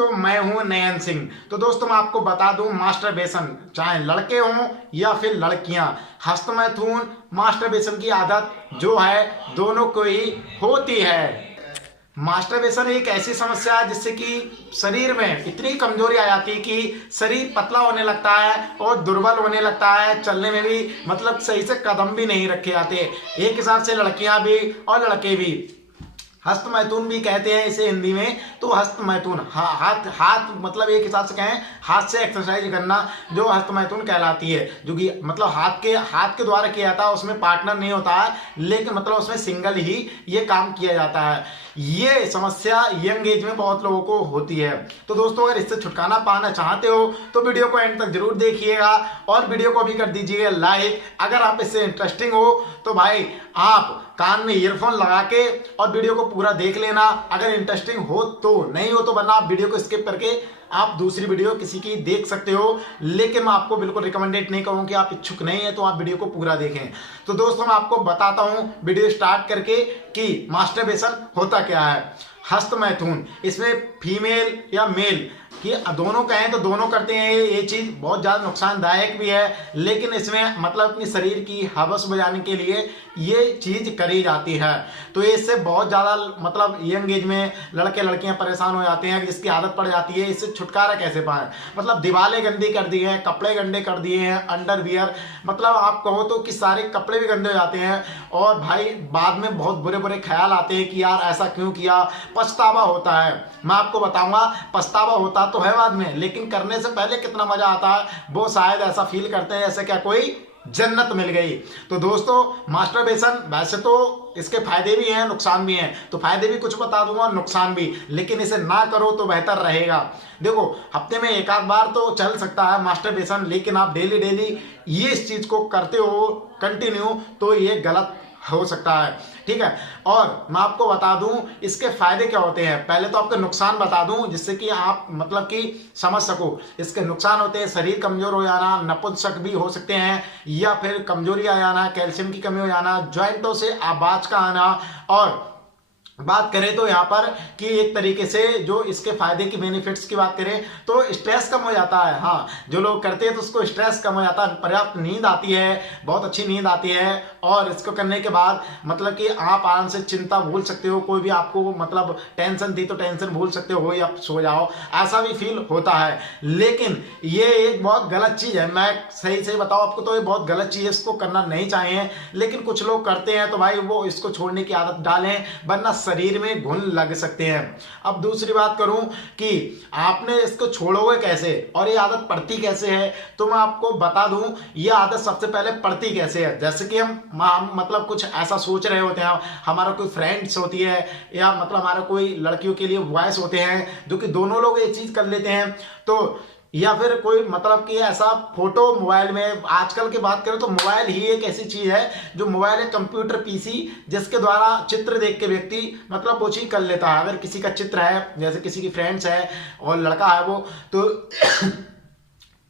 दोस्तों मैं हूं नयन सिंह। तो दोस्तों मैं आपको बता दूं, मास्टरबेशन चाहे लड़के हों या फिर लड़कियां, हस्तमैथुन मास्टरबेशन की आदत जो है दोनों को ही होती है। मास्टरबेशन एक ऐसी समस्या है जिससे कि शरीर में इतनी कमजोरी आ जाती है कि शरीर पतला होने लगता है और दुर्बल होने लगता है, चलने में भी मतलब सही से कदम भी नहीं रखे जाते। एक हिसाब से लड़कियां भी और लड़के भी, हस्तमैथुन भी कहते हैं इसे हिंदी में। तो हस्तमैथुन हाथ हाथ मतलब एक हिसाब से कहें हाथ से एक्सरसाइज करना जो हस्तमैथुन कहलाती है, जो कि मतलब हाथ के द्वारा किया जाता है। उसमें पार्टनर नहीं होता है, लेकिन मतलब उसमें सिंगल ही ये काम किया जाता है। ये समस्या यंग एज में बहुत लोगों को होती है। तो दोस्तों अगर इससे छुटकारा पाना चाहते हो तो वीडियो को एंड तक जरूर देखिएगा और वीडियो को भी कर दीजिएगा लाइक। अगर आप इससे इंटरेस्टिंग हो तो भाई आप कान में ईयरफोन लगा के और वीडियो को पूरा देख लेना। अगर इंटरेस्टिंग हो तो, नहीं हो तो वरना आप वीडियो को स्किप करके आप दूसरी वीडियो किसी की देख सकते हो। लेकिन मैं आपको बिल्कुल रिकमेंडेड नहीं करूँ कि आप इच्छुक नहीं है तो आप वीडियो को पूरा देखें। तो दोस्तों मैं आपको बताता हूं वीडियो स्टार्ट करके कि मास्टरबेशन होता क्या है। हस्तमैथुन, इसमें फीमेल या मेल कि दोनों कहें तो दोनों करते हैं। ये चीज बहुत ज्यादा नुकसानदायक भी है, लेकिन इसमें मतलब अपने शरीर की हवस बजाने के लिए ये चीज करी जाती है। तो इससे बहुत ज्यादा मतलब यंग एज में लड़के लड़कियां परेशान हो जाते हैं, जिसकी आदत पड़ जाती है। इससे छुटकारा कैसे पाएं, मतलब दीवारें गंदी कर दी हैं, कपड़े गंदे कर दिए हैं, अंडरवियर मतलब आप कहो तो कि सारे कपड़े भी गंदे हो जाते हैं। और भाई बाद में बहुत बुरे बुरे ख्याल आते हैं कि यार ऐसा क्यों किया, पछतावा होता है। मैं आपको बताऊंगा पछतावा होता तो है बाद में, लेकिन करने से पहले कितना मजा आता है वो शायद ऐसा फील करते हैं जैसे क्या कोई जन्नत मिल गई। तो दोस्तों मास्टरबेशन वैसे तो इसके फायदे भी हैं नुकसान भी हैं, तो फायदे भी कुछ बता दूंगा और नुकसान भी, लेकिन इसे ना करो तो बेहतर रहेगा। देखो हफ्ते में एक आध बार तो चल सकता है मास्टरबेशन, लेकिन आप डेली डेली ये इस चीज को करते हो कंटिन्यू तो ये गलत हो सकता है, ठीक है। और मैं आपको बता दूं इसके फायदे क्या होते हैं। पहले तो आपके नुकसान बता दूं जिससे कि आप मतलब कि समझ सको। इसके नुकसान होते हैं शरीर कमजोर हो जाना, नपुंसक भी हो सकते हैं, या फिर कमजोरी आ जाना, कैल्शियम की कमी हो जाना, ज्वाइंटों से आवाज का आना। और बात करें तो यहाँ पर कि एक तरीके से जो इसके फायदे की बेनिफिट्स की बात करें तो स्ट्रेस कम हो जाता है। हाँ, जो लोग करते हैं तो उसको स्ट्रेस कम हो जाता है, पर्याप्त नींद आती है, बहुत अच्छी नींद आती है। और इसको करने के बाद मतलब कि आप आराम से चिंता भूल सकते हो, कोई भी आपको मतलब टेंशन थी तो टेंशन भूल सकते हो, या सो जाओ, ऐसा भी फील होता है। लेकिन ये एक बहुत गलत चीज है, मैं सही से बताऊं आपको तो ये बहुत गलत चीज है, इसको करना नहीं चाहिए। लेकिन कुछ लोग करते हैं तो भाई वो इसको छोड़ने की आदत डालें, वरना शरीर में घुन लग सकते हैं। अब दूसरी बात करूं कि आपने इसको छोड़ोगे कैसे और ये आदत पड़ती कैसे है, तो मैं आपको बता दूं ये आदत सबसे पहले पड़ती कैसे है। जैसे कि हम मतलब कुछ ऐसा सोच रहे होते हैं, हमारा कोई फ्रेंड्स होती है या मतलब हमारा कोई लड़कियों के लिए बॉयज होते हैं जो कि दोनों लोग ये चीज कर लेते हैं। तो या फिर कोई मतलब कि ऐसा फोटो मोबाइल में, आजकल की बात करें तो मोबाइल ही एक ऐसी चीज है जो मोबाइल है, कंप्यूटर पीसी, जिसके द्वारा चित्र देख के व्यक्ति मतलब वो चीज कर लेता है। अगर किसी का चित्र है, जैसे किसी की फ्रेंड्स है और लड़का है वो, तो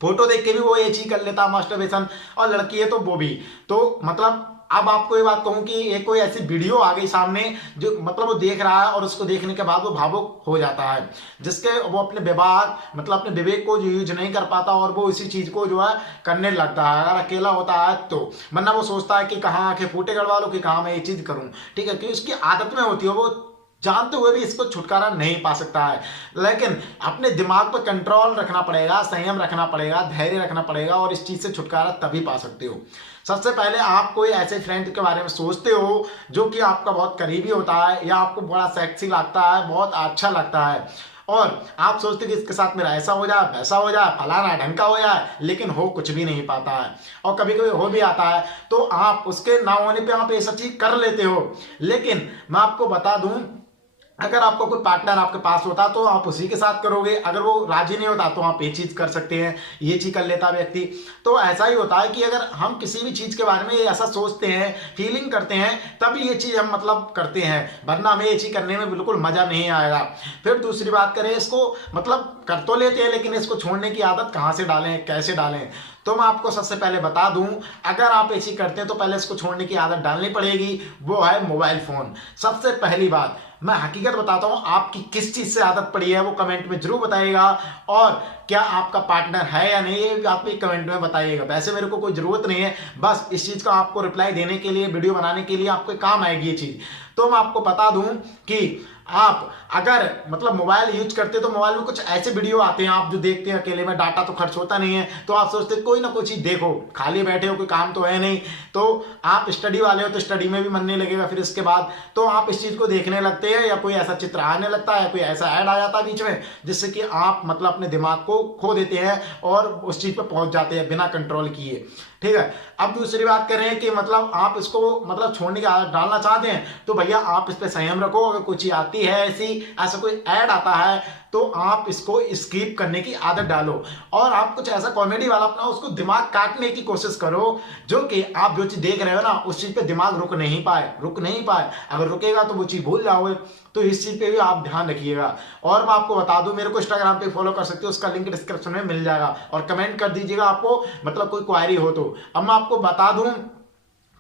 फोटो देख के भी वो ये चीज कर लेता है मास्टरबेशन, और लड़की है तो वो भी। तो मतलब अब आपको ये बात कहूं कि एक कोई ऐसी वीडियो आ गई सामने जो मतलब वो देख रहा है और उसको देखने के बाद वो भावुक हो जाता है, जिसके वो अपने विवेक मतलब अपने विवेक को जो यूज नहीं कर पाता और वो इसी चीज को जो है करने लगता है। अगर अकेला होता है तो, वरना वो सोचता है कि कहाँ आंखें फूटे गड़वा लो, कि कहाँ मैं ये चीज करूं, ठीक है, क्योंकि उसकी आदत में होती है, वो जानते हुए भी इसको छुटकारा नहीं पा सकता है। लेकिन अपने दिमाग पर कंट्रोल रखना पड़ेगा, संयम रखना पड़ेगा, धैर्य रखना पड़ेगा, और इस चीज से छुटकारा तभी पा सकते हो। सबसे पहले आप कोई ऐसे फ्रेंड के बारे में सोचते हो जो कि आपका बहुत करीबी होता है या आपको बड़ा सेक्सी लगता है, बहुत अच्छा लगता है, और आप सोचते कि इसके साथ मेरा ऐसा हो जाए, वैसा हो जाए, फलाना ढंका हो जाए, लेकिन हो कुछ भी नहीं पाता है। और कभी कभी हो भी आता है तो आप उसके ना होने पे आप ये सब चीज कर लेते हो। लेकिन मैं आपको बता दूं, अगर आपको कोई पार्टनर आपके पास होता तो आप उसी के साथ करोगे, अगर वो राजी नहीं होता तो आप ये चीज कर सकते हैं, ये चीज कर लेता व्यक्ति। तो ऐसा ही होता है कि अगर हम किसी भी चीज के बारे में ऐसा सोचते हैं, फीलिंग करते हैं, तभी ये चीज हम मतलब करते हैं, वरना हमें ये चीज करने में बिल्कुल मजा नहीं आएगा। फिर दूसरी बात करें, इसको मतलब कर तो लेते हैं, लेकिन इसको छोड़ने की आदत कहाँ से डालें, कैसे डालें, तो मैं आपको सबसे पहले बता दूं, अगर आप ऐसी करते हैं तो पहले इसको छोड़ने की आदत डालनी पड़ेगी, वो है मोबाइल फोन। सबसे पहली बात, मैं हकीकत बताता हूँ, आपकी किस चीज़ से आदत पड़ी है वो कमेंट में जरूर बताइएगा, और क्या आपका पार्टनर है या नहीं ये भी आप एक कमेंट में बताइएगा। वैसे मेरे को कोई ज़रूरत नहीं है, बस इस चीज़ का आपको रिप्लाई देने के लिए, वीडियो बनाने के लिए आपके काम आएगी ये चीज़। तो मैं आपको बता दूं कि आप अगर मतलब मोबाइल यूज करते हैं तो मोबाइल में कुछ ऐसे वीडियो आते हैं आप जो देखते हैं अकेले में, डाटा तो खर्च होता नहीं है, तो आप सोचते हैं कोई ना कोई चीज़ देखो, खाली बैठे हो कोई काम तो है नहीं, तो आप स्टडी वाले हो तो स्टडी में भी मन नहीं लगेगा फिर इसके बाद, तो आप इस चीज़ को देखने लगते हैं, या कोई ऐसा चित्र आने लगता है, कोई ऐसा ऐड आ जाता है बीच में, जिससे कि आप मतलब अपने दिमाग को खो देते हैं और उस चीज़ पर पहुंच जाते हैं बिना कंट्रोल किए। ठीक है। अब दूसरी बात करें कि मतलब आप इसको मतलब छोड़ने की आदत डालना चाहते हैं तो भैया आप इस पे संयम रखो। अगर कुछ चीज आती है ऐसा कोई ऐड आता है तो आप इसको स्किप करने की आदत डालो, और आप कुछ ऐसा कॉमेडी वाला अपना उसको दिमाग काटने की कोशिश करो, जो कि आप जो चीज देख रहे हो ना उस चीज पे दिमाग रुक नहीं पाए। अगर रुकेगा तो वो चीज भूल जाओगे, तो इस चीज पे भी आप ध्यान रखिएगा। और मैं आपको बता दूं, मेरे को इंस्टाग्राम पे फॉलो कर सकते हो, उसका लिंक डिस्क्रिप्शन में मिल जाएगा, और कमेंट कर दीजिएगा आपको मतलब कोई क्वायरी हो तो। अब मैं आपको बता दूं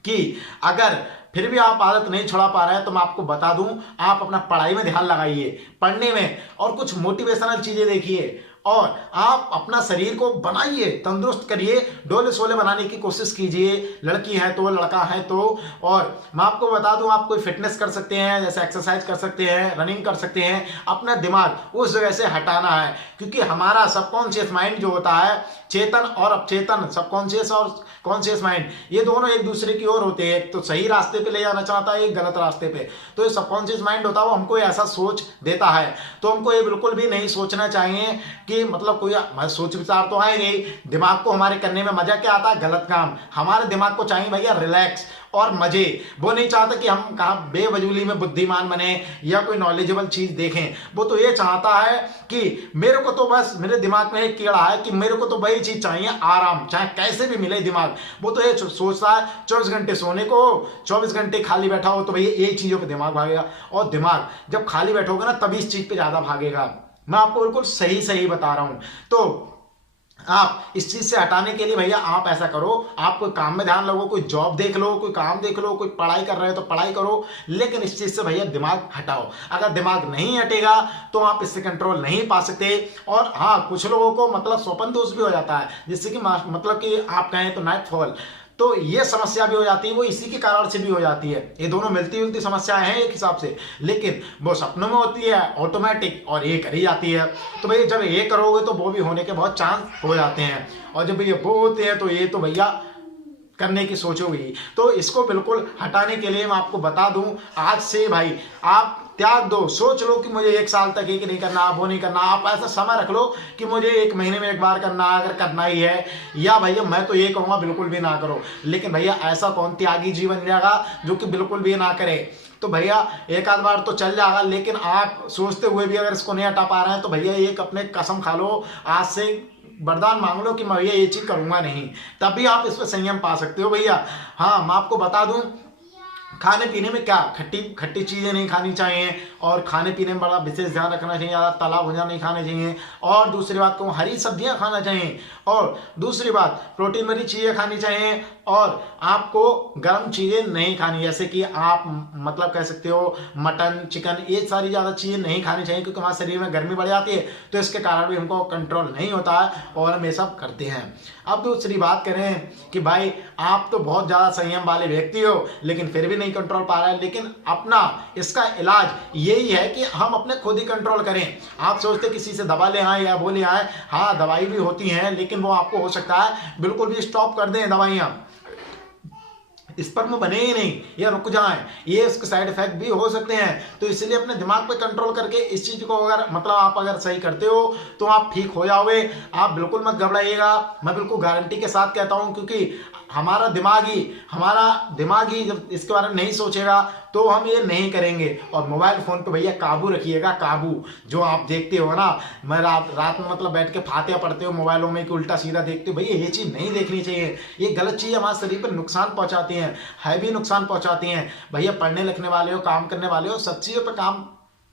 कि अगर फिर भी आप आदत नहीं छुड़ा पा रहे हैं तो मैं आपको बता दूं, आप अपना पढ़ाई में ध्यान लगाइए, पढ़ने में, और कुछ मोटिवेशनल चीजें देखिए, और आप अपना शरीर को बनाइए, तंदुरुस्त करिए, डोले सोले बनाने की कोशिश कीजिए, लड़की है तो लड़का है तो। और मैं आपको बता दूं, आप कोई फिटनेस कर सकते हैं, जैसे एक्सरसाइज कर सकते हैं, रनिंग कर सकते हैं, अपना दिमाग उस जगह से हटाना है, क्योंकि हमारा सबकॉन्शियस माइंड जो होता है, चेतन और अपचेतन, सबकॉन्शियस और कॉन्शियस माइंड, ये दोनों एक दूसरे की ओर होते हैं, एक तो सही रास्ते पे ले जाना चाहता है, एक गलत रास्ते पे। तो ये सबकॉन्शियस माइंड होता है वो हमको ऐसा सोच देता है, तो हमको ये बिल्कुल भी नहीं सोचना चाहिए कि मतलब कोई सोच विचार तो आएंगे, दिमाग को हमारे करने में मजा क्या आता है, गलत काम। हमारे दिमाग को चाहिए भैया रिलैक्स और मजे, वो नहीं चाहता कि हम कहाँ बेवजूली में बुद्धिमान बने या कोई नॉलेजेबल चीज देखें, वो तो ये चाहता है कि मेरे को तो बस मेरे दिमाग में एक कीड़ा है कि मेरे को तो वही चीज चाहिए, आराम, चाहे कैसे भी मिले दिमाग, वो तो ये सोचता है 24 घंटे सोने को, 24 घंटे खाली बैठा हो तो भैया एक चीजों पर दिमाग भागेगा, और दिमाग जब खाली बैठोगे ना तभी इस चीज पे ज्यादा भागेगा। मैं आपको बिल्कुल सही बता रहा हूं। तो आप इस चीज से हटाने के लिए भैया आप ऐसा करो, आप कोई काम में ध्यान लगो, कोई जॉब देख लो, कोई काम देख लो, कोई पढ़ाई कर रहे हो तो पढ़ाई करो, लेकिन इस चीज से भैया दिमाग हटाओ। अगर दिमाग नहीं हटेगा तो आप इससे कंट्रोल नहीं पा सकते। और हाँ, कुछ लोगों को मतलब स्वप्न दोष भी हो जाता है, जिससे कि मतलब कि आप कहें तो नाइट फॉल, तो ये समस्या भी हो जाती है, वो इसी के कारण से भी हो जाती है। ये दोनों मिलती जुलती समस्याएं हैं एक हिसाब से, लेकिन वो सपनों में होती है ऑटोमेटिक, और ये करी जाती है। तो भैया जब ये करोगे तो वो भी होने के बहुत चांस हो जाते हैं, और जब भैया वो होते हैं तो ये तो भैया करने की सोचोगी। तो इसको बिल्कुल हटाने के लिए मैं आपको बता दूं, आज से भाई आप त्याग दो, सोच लो कि मुझे 1 साल तक एक नहीं करना, वो नहीं करना, आप ऐसा समय रख लो कि मुझे 1 महीने में 1 बार करना, अगर करना ही है, या भैया मैं तो ये कहूँगा बिल्कुल भी ना करो। लेकिन भैया ऐसा कौन त्यागी जीवन जाएगा जो कि बिल्कुल भी ना करे। तो भैया एक आध बार तो चल जाएगा, लेकिन आप सोचते हुए भी अगर इसको नहीं हटा पा रहे हैं तो भैया एक अपने कसम खा लो, आज से वरदान मांग लो कि मैं भैया ये चीज करूंगा नहीं, तभी आप इस पर संयम पा सकते हो भैया। हाँ, मैं आपको बता दूं, खाने पीने में क्या खट्टी चीज़ें नहीं खानी चाहिए, और खाने पीने में बड़ा विशेष ध्यान रखना चाहिए, ज़्यादा तला भुना नहीं खाना चाहिए, और दूसरी बात कहूँ हरी सब्जियां खाना चाहिए, और दूसरी बात प्रोटीन वाली चीज़ें खानी चाहिए, और आपको गर्म चीज़ें नहीं खानी, जैसे कि आप मतलब कह सकते हो मटन चिकन, ये सारी ज़्यादा चीज़ें नहीं खानी चाहिए, क्योंकि हमारे शरीर में गर्मी बढ़ जाती है, तो इसके कारण भी हमको कंट्रोल नहीं होता है और हम ये सब करते हैं। अब दूसरी बात करें कि भाई आप तो बहुत ज़्यादा संयम वाले व्यक्ति हो, लेकिन फिर भी नहीं कंट्रोल पा रहा है, लेकिन अपना इसका इलाज यही है कि हम अपने खुद ही कंट्रोल करें। आप सोचते किसी से दवा ले आए या वो ले आए, हाँ दवाई भी होती है, लेकिन वो आपको हो सकता है बिल्कुल भी स्टॉप कर दें दवाइयाँ, स्पर्म बने ही नहीं या रुक जाएं, ये इसके साइड इफेक्ट भी हो सकते हैं। तो इसलिए अपने दिमाग पे कंट्रोल करके इस चीज को अगर मतलब आप अगर सही करते हो तो आप ठीक हो जाओगे। आप बिल्कुल मत घबराइएगा, मैं बिल्कुल गारंटी के साथ कहता हूं, क्योंकि हमारा दिमाग ही जब इसके बारे में नहीं सोचेगा तो हम ये नहीं करेंगे। और मोबाइल फोन पे भैया काबू रखिएगा, काबू। जो आप देखते हो ना, मैं रात में मतलब बैठ के फातिहा पढ़ते हो मोबाइलों में कि उल्टा सीधा देखते हो, भैया ये चीज़ नहीं देखनी चाहिए। ये गलत चीज़ हमारे शरीर पर नुकसान पहुंचाती है भी नुकसान पहुंचाती हैं। भैया पढ़ने लिखने वाले हो, काम करने वाले हो, सब चीज़ों पर काम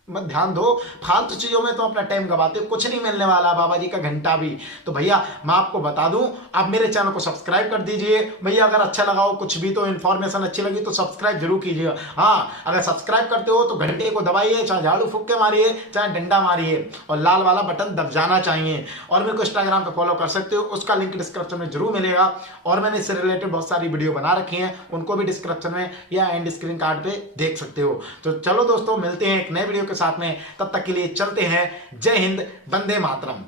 मत ध्यान दो। फालतू चीजों में तो अपना टाइम गवाते हो, कुछ नहीं मिलने वाला बाबा जी का घंटा भी। तो भैया मैं आपको बता दूं, आप मेरे चैनल को सब्सक्राइब कर दीजिए। भैया अगर अच्छा लगा हो, कुछ भी तो इन्फॉर्मेशन अच्छी लगी तो सब्सक्राइब जरूर कीजिएगा। हाँ, अगर सब्सक्राइब करते हो तो घंटे को दबाइए, चाहे झाड़ू फूक के मारिए, चाहे डंडा मारिए, और लाल वाला बटन दब जाना चाहिए। और मेरे को इंस्टाग्राम पे फॉलो कर सकते हो, उसका लिंक डिस्क्रिप्शन में जरूर मिलेगा। और मैंने इससे रिलेटेड बहुत सारी वीडियो बना रखी हैं, उनको भी डिस्क्रिप्शन में या एंड स्क्रीन कार्ड पे देख सकते हो। तो चलो दोस्तों, मिलते हैं एक नए वीडियो के साथ में, तब तक के लिए चलते हैं। जय हिंद, वंदे मातरम।